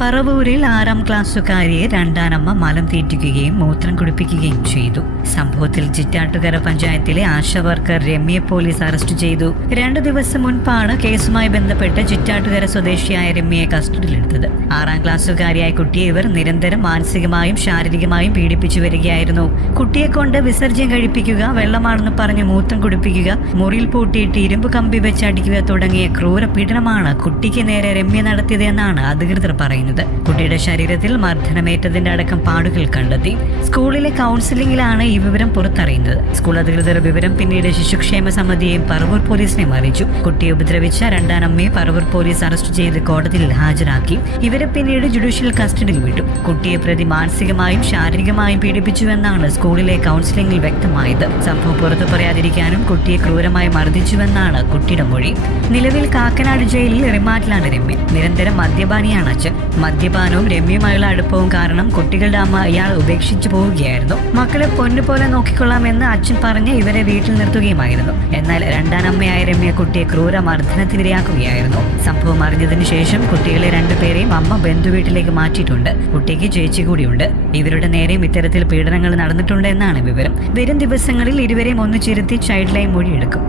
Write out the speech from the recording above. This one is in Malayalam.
പറവൂരിൽ 6ാം ക്ലാസ്സുകാരിയെ രണ്ടാനമ്മ മലം തീറ്റിക്കുകയും മൂത്രം കുടിപ്പിക്കുകയും ചെയ്തു. സംഭവത്തിൽ ചിറ്റാട്ടുകര പഞ്ചായത്തിലെ ആശാ വർക്കർ രമ്യയെ പോലീസ് അറസ്റ്റ് ചെയ്തു. 2 ദിവസം മുൻപാണ് കേസുമായി ബന്ധപ്പെട്ട് ചിറ്റാട്ടുകര സ്വദേശിയായ രമ്യയെ കസ്റ്റഡിയിലെടുത്തത്. 6ാം ക്ലാസ്സുകാരിയായ കുട്ടിയെ ഇവർ നിരന്തരം മാനസികമായും ശാരീരികമായും പീഡിപ്പിച്ചു വരികയായിരുന്നു. കുട്ടിയെ കൊണ്ട് വിസർജ്യം കഴിപ്പിക്കുക, വെള്ളമാണെന്ന് പറഞ്ഞ് മൂത്രം കുടിപ്പിക്കുക, മുറിയിൽ പൂട്ടിയിട്ട് ഇരുമ്പ് കമ്പി വെച്ച് അടിക്കുക തുടങ്ങിയ ക്രൂര പീഡനമാണ് കുട്ടിക്ക് നേരെ രമ്യ നടത്തിയതെന്നാണ് അധികൃതർ പറയുന്നത്. കുട്ടിയുടെ ശരീരത്തിൽ മർദ്ദനമേറ്റതിന്റെ അടക്കം പാടുകൾ കണ്ടെത്തി. സ്കൂളിലെ കൗൺസിലിംഗിലാണ് ഈ വിവരം പുറത്തറിയുന്നത്. സ്കൂൾ അധികൃതർ വിവരം പിന്നീട് ശിശുക്ഷേമ സമിതിയെയും പറവൂർ പോലീസിനെയും അറിയിച്ചു. കുട്ടിയെ ഉപദ്രവിച്ച രണ്ടാനമ്മയെ പറവൂർ പോലീസ് അറസ്റ്റ് ചെയ്ത് കോടതിയിൽ ഹാജരാക്കി. ഇവരെ പിന്നീട് ജുഡീഷ്യൽ കസ്റ്റഡിയിൽ വിട്ടു. കുട്ടിയെ പ്രതി മാനസികമായും ശാരീരികമായും പീഡിപ്പിച്ചുവെന്നാണ് സ്കൂളിലെ കൗൺസിലിംഗിൽ വ്യക്തമായത്. സംഭവം പുറത്തു പറയാതിരിക്കാനും കുട്ടിയെ ക്രൂരമായി മർദ്ദിച്ചുവെന്നാണ് കുട്ടിയുടെ മൊഴി. നിലവിൽ കാക്കനാട് ജയിലിൽ റിമാൻഡിലാണ് രമ്യ. നിരന്തരം മദ്യപാനിയാണ് അച്ഛൻ. മദ്യപാനവും രമ്യയുമായുള്ള അടുപ്പവും കാരണം കുട്ടികളുടെ അമ്മ ഇയാൾ ഉപേക്ഷിച്ചു പോവുകയായിരുന്നു. മക്കളെ പൊന്നുപോലെ നോക്കിക്കൊള്ളാമെന്ന് അച്ഛൻ പറഞ്ഞ് ഇവരെ വീട്ടിൽ നിർത്തുകയുമായിരുന്നു. എന്നാൽ രണ്ടാനമ്മയായ രമ്യ കുട്ടിയെ ക്രൂര മർദ്ദനത്തിനിരയാക്കുകയായിരുന്നു. സംഭവം അറിഞ്ഞതിനു ശേഷം കുട്ടികളെ 2 പേരെയും അമ്മ ബന്ധുവീട്ടിലേക്ക് മാറ്റിയിട്ടുണ്ട്. കുട്ടിക്ക് ചേച്ചി കൂടിയുണ്ട്. ഇവരുടെ നേരെയും ഇത്തരത്തിൽ പീഡനങ്ങൾ നടന്നിട്ടുണ്ട് എന്നാണ് വിവരം. വരും ദിവസങ്ങളിൽ ഇരുവരെയും ഒന്നിച്ചിരുത്തി ചൈൽഡ് ലൈൻ മൊഴിയെടുക്കും.